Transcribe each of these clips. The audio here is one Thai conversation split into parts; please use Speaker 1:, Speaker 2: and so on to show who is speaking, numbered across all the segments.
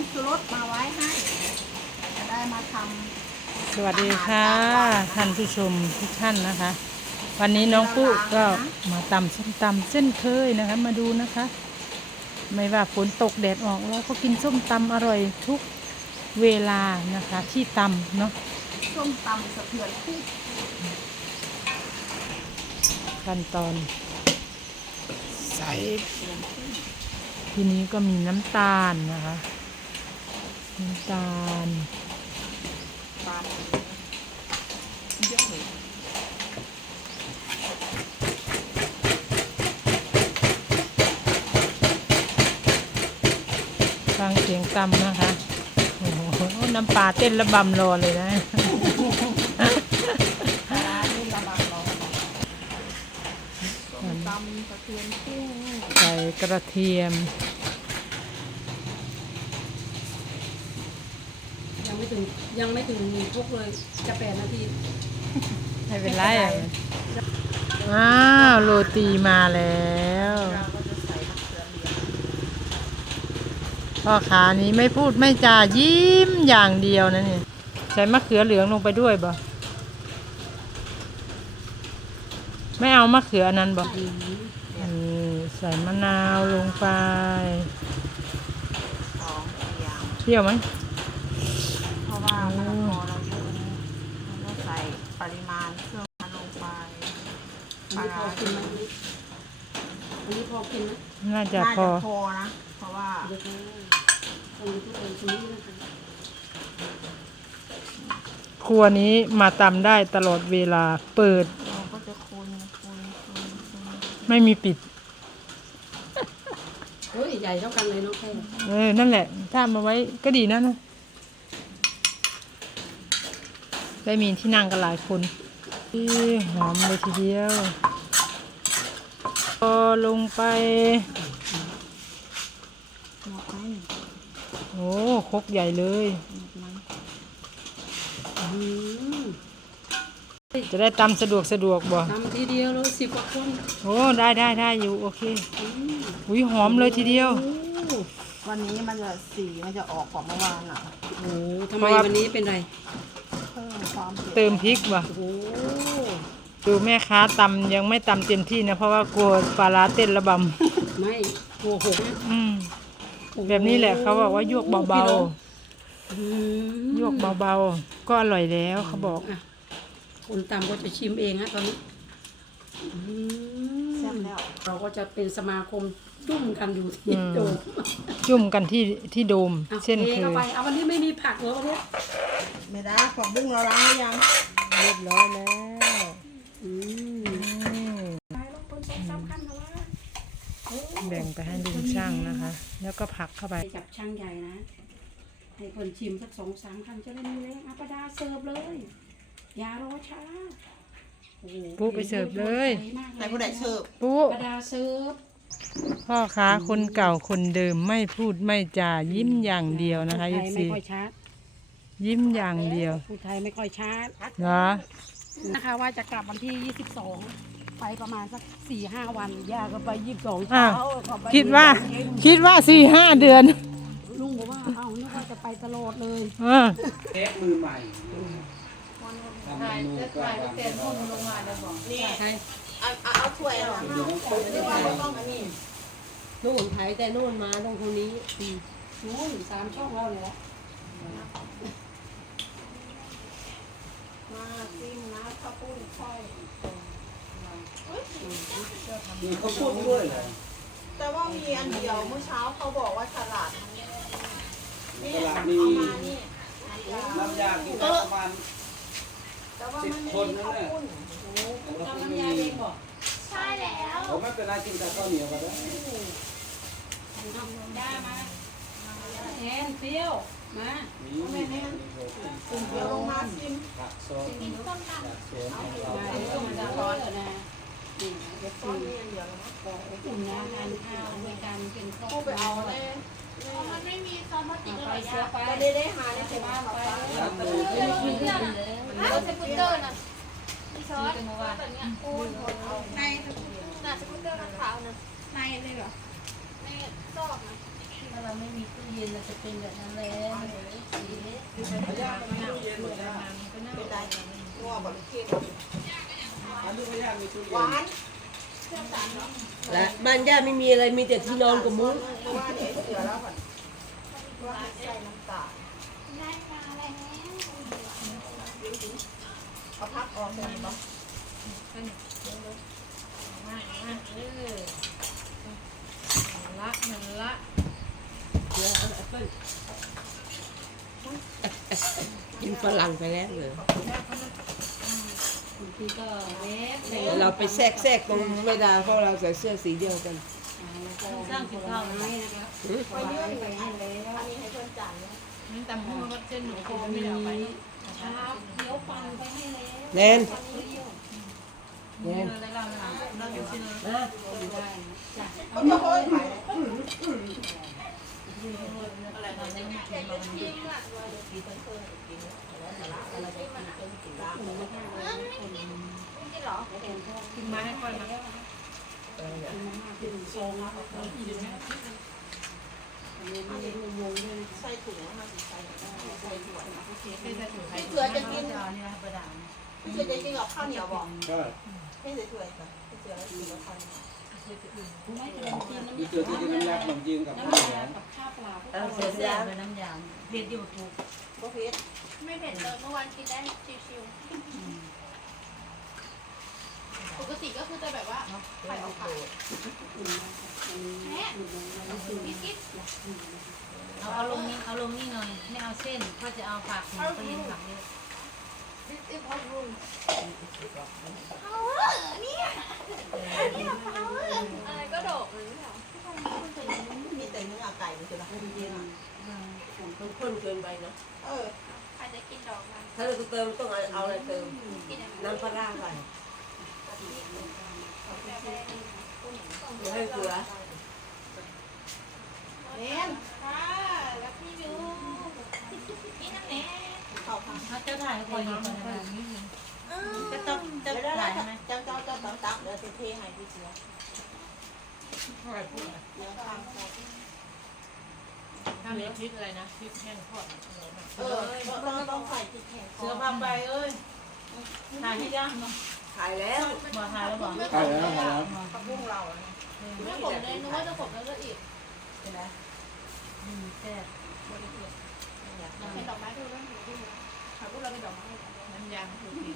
Speaker 1: งชูรสมาไว้ให้ จะได้มาท
Speaker 2: สวัสดีค่ะท่านผู้ชมทุกท่านนะคะ วันนี้น้องปุ๊ก็มาตำส้มตำเส้นเคยนะคะ มาดูนะคะ ไม่ว่าฝนตกแดดออกเราก็กินส้มตำอร่อยทุกเวลานะคะ ที่ตำเนาะำ
Speaker 1: ส้มตำสะเทือนคู่
Speaker 2: ขั้นตอนใส่ทีนี้ก็มีน้ำตาลนะคะ น้ำตาล
Speaker 1: ปลาเยอะเลย
Speaker 2: ฟังเสียงตำนะคะ โอ้โห น้ำปลาเต้นระบำรอเลยนะ
Speaker 1: ปลาร้าที่ระบาดเราส้มตำสะเทือนคู่
Speaker 2: ใส่กระเทียม
Speaker 3: ยังไม่ ถึงยังไม่ถึงทุกเลยจะแปดนาที
Speaker 2: ไม่เป็นไรอะอ้าวโรตีมาแล้ว
Speaker 1: เราก็จะใส่มะเขือเหลือง
Speaker 2: พ่อขานี้ไม่พูดไม่จายิ้มอย่างเดียวนะเนี่ยใส่มะเขือเหลืองลงไปด้วยบ่ไม่เอามะเขืออันนั้นบ่อืมใส่มะนาวลงไป
Speaker 1: สองอย่าง
Speaker 2: เปรี้ยวไหม
Speaker 1: เพราะว่ามะละกอเราเยอะเราก็ใส่ปริมาณเครื่องมันลงไปปลาร้า
Speaker 3: กินไหมอันนี้พอกินไหม
Speaker 2: น่าจะ
Speaker 1: น่า
Speaker 2: พ
Speaker 1: จะ
Speaker 2: อ
Speaker 1: พอนะ เพราะว่า
Speaker 3: เดี๋ยวตรงนี้ทุกคนตรงนี้นะคะ
Speaker 2: ครัวนี้มาตำได้ตลอดเวลาเปิด
Speaker 1: เราก็จะคนคนคนคน
Speaker 2: ไม่มีปิด
Speaker 3: โอ้ยใหญ่เท่ากันเลยเนาะแค่
Speaker 2: เออ นั่นแหละถ้ามาไว้ก็ดีนะนะ ได้มีที่นั่งกันหลายคนอีหอมเลยทีเดียวพอลงไป
Speaker 1: หมดไหม
Speaker 2: โอ้ครกใหญ่เลย
Speaker 1: หมดไหม
Speaker 3: อืม
Speaker 2: จะได้ตำสะดวกสะดวกบ่
Speaker 3: ทำทีเดียวเลยสิบกว่าคน
Speaker 2: โอ้ได้ได้ได้อยู่โอเค
Speaker 3: อืม
Speaker 2: อุ้ยหอมเลยทีเดียว
Speaker 3: โอ้
Speaker 1: วันนี้มันจะสีมันจะออกกว่าเมื่อวานอะ
Speaker 3: โหทำไมวันนี้เป็นไร
Speaker 1: เพิ่มความผ็ด
Speaker 2: เติมพริกบ่
Speaker 3: โอ้โห
Speaker 2: ดูแม่ค้าตำยังไม่ตำเต็มที่นะ เพราะว่ากลัวปลาร้าเต้นระบ
Speaker 3: ไม่โกหกนะำ
Speaker 2: อืมแบบนี้แหละเขาบอกว่ายวกเบา
Speaker 3: อืม
Speaker 2: ๆยวกเบาๆก็อร่อยแล้วเขาบอก
Speaker 3: อะคนตำก็จะชิมเองฮะตอนนี้อืม
Speaker 1: แซ่บแล้ว
Speaker 3: เราก็จะเป็นสมาคม จุ่มกันอยู่ที่
Speaker 2: อืม
Speaker 3: โดม
Speaker 2: จุ่มกันที่ที่โดม
Speaker 3: อา
Speaker 2: เช่น
Speaker 3: ท
Speaker 2: เค
Speaker 3: เอา
Speaker 2: ย
Speaker 3: ไปเอาวันนี้ไม่มีผักเหรอวันนี้
Speaker 1: ไม่ได้ผักบุ้งเราล้างหรือยัง
Speaker 2: เรียบร้อยแล้ว
Speaker 3: อืม
Speaker 2: อืมแบ่งไปให้ลุงช่างนะคะ แล้วก็ผักเข้าไป
Speaker 3: ไปจับช่างใหญ่นะให้คนชิมสักสองสามคำจะได้มีแรงอัปดาเสิร์ฟเลยอย่ารอช้าโอ้โห
Speaker 2: ปุ๊ไปเสิร์ฟเลย
Speaker 1: ไหนผู้ใดเสิร์ฟ
Speaker 2: ปุ๊
Speaker 3: อัปดาเสิร์ฟ
Speaker 2: พ่อค้าคนเก่าคนเดิมไม่พูดไม่จายิ้มอย่างเดียวนะคะ
Speaker 3: พู
Speaker 2: ยู
Speaker 3: ดไทยไม่
Speaker 2: ซี
Speaker 3: ค่อยชัด
Speaker 2: ยิ้มอย่างเดียว
Speaker 3: พูดไทยไม่ค่อยชัด
Speaker 2: เหรอ
Speaker 3: นะคะว่าจะกลับวันที่ 22 ไปประมาณสักสี่ห้าวันย่าก็ไปยี่สิบสอง
Speaker 2: อ้า
Speaker 3: เช้าวก็ไป
Speaker 2: คิดว่า คิดว่าสี่ห้าเดือน
Speaker 3: ลุงบอกว่าเอ้านึกว่าจะไปตลอดเลย
Speaker 2: เออ
Speaker 4: เทปมือใหม่ทำเมนูก็วางไว้
Speaker 1: นี่
Speaker 3: ใช่
Speaker 1: เอาเอาเอาถ้วยเอา
Speaker 4: เดี๋ยวมันปุ๊บ
Speaker 1: ไม่ว่าเราต้องอันนี้
Speaker 3: นู่นไทยแต่นู่นมาตรงคนนี้อืมนู่นสามช่องเราเลยแหละ
Speaker 1: มาซิมนะข้าวปุ้นค่อย
Speaker 4: มีข้าวปุ้นด้วยเหรอ
Speaker 1: แต่ว่ามีอันเดียวเมื่อเช้าเขาบอกว่าฉลาดมันนี่
Speaker 4: ตลาดมี
Speaker 1: เอามานี่
Speaker 4: น้ำยากินได้ประมาณ
Speaker 1: แต่ว่า
Speaker 4: สิบ
Speaker 1: มันไม่
Speaker 4: คน
Speaker 1: มี
Speaker 4: นั่น
Speaker 1: ข้าว
Speaker 4: แหละ
Speaker 1: ปุ้น
Speaker 4: ทำน้ำยาเองบอกใช่แล้วผมไม่เป็นไรกินแต่ข้าวเหนียวก็ได้
Speaker 3: ได้มาแอนเปรี้ยวมา
Speaker 4: นี่นี่นี่ผม
Speaker 1: เดี๋ยวลงมาซิม
Speaker 4: ผักซอยจากสวนของเรา
Speaker 3: มาเดี๋ยวมาจะร้อนนะนี่เดี๋ยว
Speaker 1: ก้อ
Speaker 3: คุ
Speaker 1: น
Speaker 3: ณ
Speaker 1: นี้อันเดียวแล้วนะ
Speaker 3: อุ่นนะทานข้าวด้วยกันเป็นครอบครั
Speaker 1: ผู้
Speaker 3: ว
Speaker 1: ไปเอาเลย
Speaker 5: มันไม่มีซอสพลาสติก
Speaker 3: เอา
Speaker 5: เล
Speaker 3: ไป
Speaker 5: ย
Speaker 3: เสื้อ
Speaker 5: อะ
Speaker 3: ไป
Speaker 1: ก็ได้ได้หาในเซเว่นเขา
Speaker 3: ไป
Speaker 1: ไป
Speaker 4: ล้างมือ
Speaker 5: เออมีเพื่อนอะรถสกูตเตอร์น่ะ มีซอสแบบเนี้ยคูณในน่ะสกูตเตอร์มันขาวนะในเลยเหรอในซอกนะถ้าเราไม่มีตู้เย็นเราจะเป็นแบบนั้นแหละสี
Speaker 4: พยามันมีตู้เย็นหมดแล้
Speaker 1: เป็นไรงัวกับเค็ม
Speaker 4: อันนี้พยามีตู้
Speaker 1: ห
Speaker 4: เย็
Speaker 1: วานนเครื่องสาน
Speaker 6: และบ้านย่าไม่มีอะไรมีแต่ที่นอนกับมุ้ง
Speaker 1: เพราะว่าเดี๋ยวเสือแล้วก่อนว่าใส่น้ำตาล
Speaker 5: ได้มาแล้ว
Speaker 1: เอาพักออกเลยมั้ง
Speaker 5: มามาเออละหนึ่งละ
Speaker 6: กินฝรั่งไปแล้วเหรอ
Speaker 5: บางทีก็เวฟ
Speaker 6: เดี๋ยวเราไปแทรกแทรกตรงไม่ได้เพราะเราใส่เสื้อสีเดียวกัน
Speaker 5: สร้างกินข้าวนะ
Speaker 1: ไปยื่นไปให้แล้วอันนี้ให้เพื่อนจันเนี่ย
Speaker 2: นี่ตำหูรสเส้นหนูโคไม่ได้เอาไป
Speaker 5: เนไปให้แน
Speaker 6: นแนน
Speaker 2: อะไรเราเราอยู่ที่นั่น
Speaker 6: มา
Speaker 1: เขาจะเฮ้ยหาย
Speaker 2: อะไรเรา ไม่ได้กินเรา
Speaker 1: กินอะกินทั้งเครื่องวแต่ละอะไรจะกินเครื่องกินลาบ
Speaker 5: ไม่หรอ
Speaker 2: กินไม้ให้ค่อยนะ
Speaker 1: ใส่ถั่ว
Speaker 2: ไม่
Speaker 1: เสือจะกิน
Speaker 2: นี่นะประดาม
Speaker 1: เสือจะกินกับข้าวเหนียวบอก
Speaker 4: ใช่
Speaker 1: ให้เสือถั่วก่อนเสือกินกับข้าวเหนียว
Speaker 5: ไม่ขนมจีนน้ำ
Speaker 4: มีเจอที่กินน้ำยาขนมจีนกับข้าวเหนียว
Speaker 5: กับข้าวเปล่า
Speaker 6: เอาเสร็จแล้ว
Speaker 2: น้ำยาเด็ดอยู่ถูก
Speaker 1: ก็เผ็ด
Speaker 5: ไม่เผ็ดเลยเมื่อวานกินได้ชิวๆ ปกติก็คือจะแบบว่าไข่ออกปากแม่พี่กิ๊ฟ
Speaker 7: เอาเอาลงนี่เอาลงนี่หน่อยไม่เอาเส้นเขาจะเอาผักหนูก็เย็นผักเยอะ
Speaker 5: This is our room power เนี่ยเนี่ย power อะไรก็ดอกเลยเหรอ
Speaker 1: มีแต่เนื้อไก่มันจะแบบเย็นอะ
Speaker 6: มันข้นเกินไปนะ
Speaker 1: เออ
Speaker 5: ใครจะกินดอกมัน
Speaker 6: ถ้าเราจะเติมต้องเอาเอาอะไรเติม
Speaker 5: กินอย่างนั้น
Speaker 6: น้ำปลาร้าไป เดี๋ยวให้เกลือ
Speaker 1: เน้น
Speaker 5: ค่ะแล้วพี่ยูนี่น้ำแหน่
Speaker 1: เข้าข้าง
Speaker 7: เขาถ่ายให้คนอยู่ก่อนนะจะต้องจะ
Speaker 1: ได้
Speaker 7: ถ่ายไหม
Speaker 1: จ้าเจ้าเจ้าตักตักเดี๋ยวเทให้พี่เสือ
Speaker 2: เท่าไหร่พูดนะ
Speaker 1: เดี๋ยวข้าง
Speaker 2: ถ้ามีพริกอะไรนะพริกแห้งทอด
Speaker 1: เออต้องต้องใส่พริกแห้ง
Speaker 7: เสือพาไปเอ้ยถ่ายให้ยัง
Speaker 6: ถ่าะ ยแล้ว
Speaker 7: บอกถ่ายแล้วบอก
Speaker 4: ใช่แล้วใช่แล้ว
Speaker 1: กระพุ้งเรา
Speaker 5: ไม่ผมเลยนึกว่าจะผมแล้วก็อีก
Speaker 7: อืมแซ่บ
Speaker 5: เป็นดอกไม้ดูเรื่องดูดูค่ะพวกเราเป็นดอกไม้
Speaker 2: น้ำยาถูกดี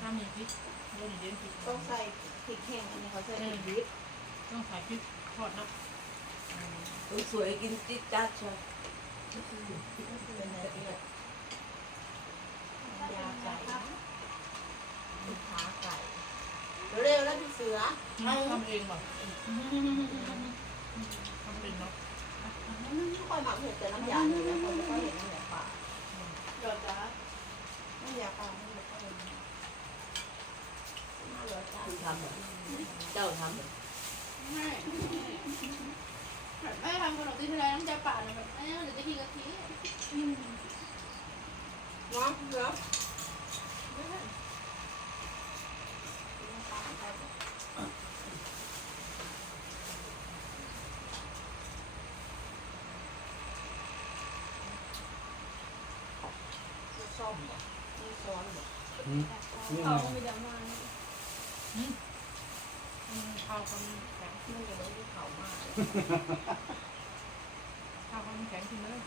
Speaker 2: ถ้ามีพริกโดนเย็นพริก
Speaker 1: ต้องใส่พริกแห้งอันนี้เขาใส่พริก
Speaker 2: ต้องใส่พริกทอดนะ
Speaker 6: คนสวยกินจิ๊ดจัดใช่
Speaker 1: เป็นอะไรเนี่ ยยาไก่ขาไก่เร็วแล้วพี่เสือ
Speaker 2: ทำเองป่ะทำเป็นเนาะ
Speaker 1: ไม่ค่อยหมักเผ็ดแต่น้ำยาเลยนะคนไม่ค่อยเห็นน้ำยาป่า
Speaker 5: เดี๋ยวจะ
Speaker 1: น้ำยาป่าไม่ค่อยเห็นน่าเหลือใจ
Speaker 6: คุณทำเหรอเจ้าทำเหรอ
Speaker 5: ไม่ไม่ทำขนมจีนที่ไรน้ำใจป่าเนี่ยแบบเอ้ยเดี๋ยวจะกินกะทิ
Speaker 1: เนาะเหลือ ซ่อมบ่มีซ้อนบ่
Speaker 4: นี่
Speaker 5: เขา
Speaker 4: ไง
Speaker 5: ไม่เดี๋ยวมา
Speaker 2: ข้าวก็มีแข็ง
Speaker 1: มันจะไม่ได้เผามาก
Speaker 2: ข้าวก็มีแข็งกินเลย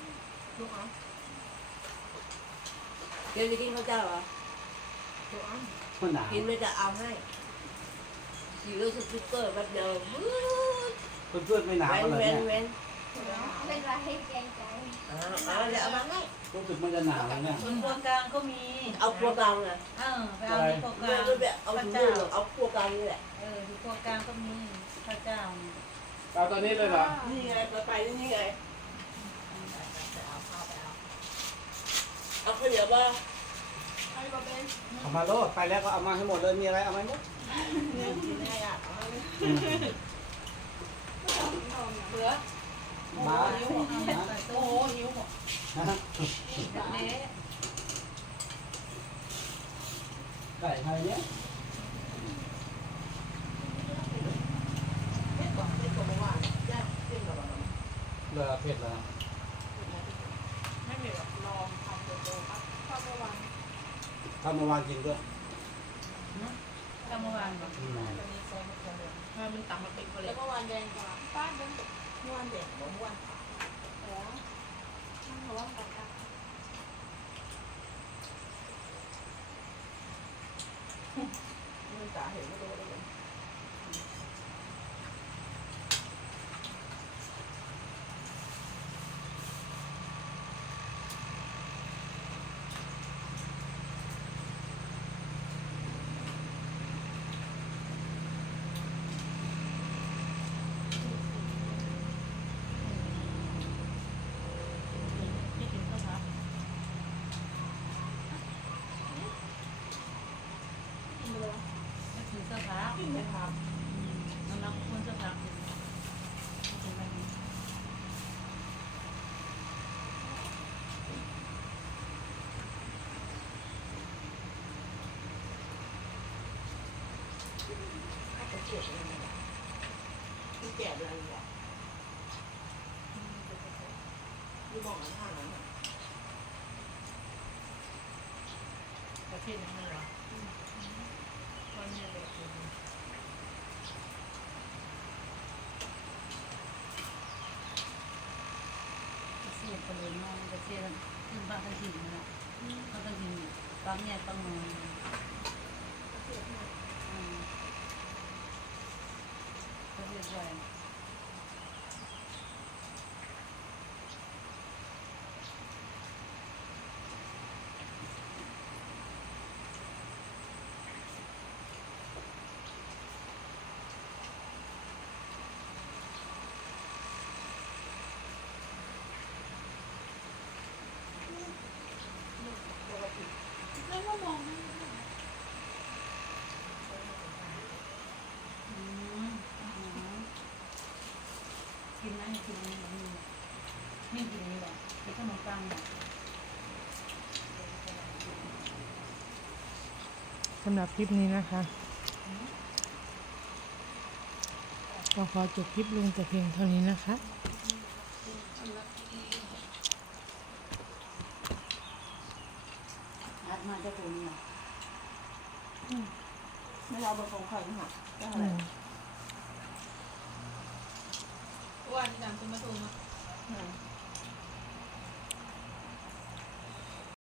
Speaker 2: ลูกเอา
Speaker 6: เดี๋ยวจะกินข้าวเจ้าเหรอ
Speaker 2: ลูกเอา
Speaker 4: มันหนาว
Speaker 6: กินไม่จะเอาให้ ขี่รถสกูตเตอร์แบบเดิม
Speaker 4: เพื่อนๆไม่หนาว
Speaker 6: เว้น
Speaker 4: เลย
Speaker 6: เว้น
Speaker 4: เนี่ย
Speaker 6: เว้น
Speaker 5: เป็นไรให้แกงใจ
Speaker 6: อ่าเอาเดี๋ยวเอามาให้
Speaker 4: รู้สึกมันจะหนาวแล้วเนี่ย
Speaker 7: คนตัวกลางก็มี
Speaker 6: เอาครัวกลางนะ
Speaker 7: เออไปเอาที่ตัวก
Speaker 6: ไม่
Speaker 7: ลาง
Speaker 6: ไม่แบบเอา
Speaker 7: พระ
Speaker 6: ถุง
Speaker 7: เจ้า
Speaker 6: มือเอาครัวกลางนี่แหละ
Speaker 7: เออที่ตัวกลางก็มีพระเจ้า
Speaker 4: เอาตอนนี้เลยเหรอ
Speaker 6: นี่ไงไปไปนี่ไง เอาข้าวเหนียวบ้าง
Speaker 5: ไอ้บะเบน
Speaker 4: เอามาโลดไปแล้วก็เอามาให้หมดเลยมีอะไรเอามาหมด
Speaker 1: เบื่
Speaker 5: อ
Speaker 4: บ้า
Speaker 5: โอ้นิ้วหมด
Speaker 4: ไก่ไทยเนี่ย
Speaker 1: เผ็ดแล้ไม่เหลือลองทำตัวโตครัทำมื่วาน
Speaker 4: เมื่อวานกินด้
Speaker 7: วย มื่อวานบอก
Speaker 4: อืม
Speaker 1: มันต่ำมาเป็นคน
Speaker 5: แล้
Speaker 1: เล็
Speaker 5: ว
Speaker 1: ก
Speaker 5: ก็วันแดงกว่าป้าเดิน
Speaker 1: เมื่อวานเด็กเมื่อวาน
Speaker 5: หัวช่างหัวก่อนค่ะ
Speaker 1: มันจ๋าเห็นไม่รู้เลย
Speaker 7: ไม่กินข้าวผัด ไม่กินเสื้อผ้า
Speaker 1: กินไมครับ
Speaker 7: น้ำรักคนเสื้อผ้ากินกินไม่กิน
Speaker 1: เจ็บเลยนะที่แก่เลยอะที่บอกกันท่านั้นอะ
Speaker 7: ประเทศนั้นเหรอ
Speaker 1: วันนี้ เด็กอยู่
Speaker 7: ประเทศไปเลยนอนประเทศขึ้นบ้านกันถิ่นนะบ้ากันถิ่นตอนเนี้ยต้องนอนอืมเขาเรียกว่า
Speaker 5: แล้วก็มองไม่
Speaker 7: อืมอืม กินนะกินนี่ไม่กินนี่หรอกกินขนมปังเนี่ย
Speaker 2: สำหรับคลิปนี้นะคะก็ขอจบคลิปลงแต่เพียงเท่านี้นะคะ
Speaker 7: อัดมาจะถึงเนี่ย
Speaker 1: ไม่เราเป็นของใครค่ะได้อะไร
Speaker 2: อืม
Speaker 5: วันจันทร์คุณมาตูนมา
Speaker 1: อืม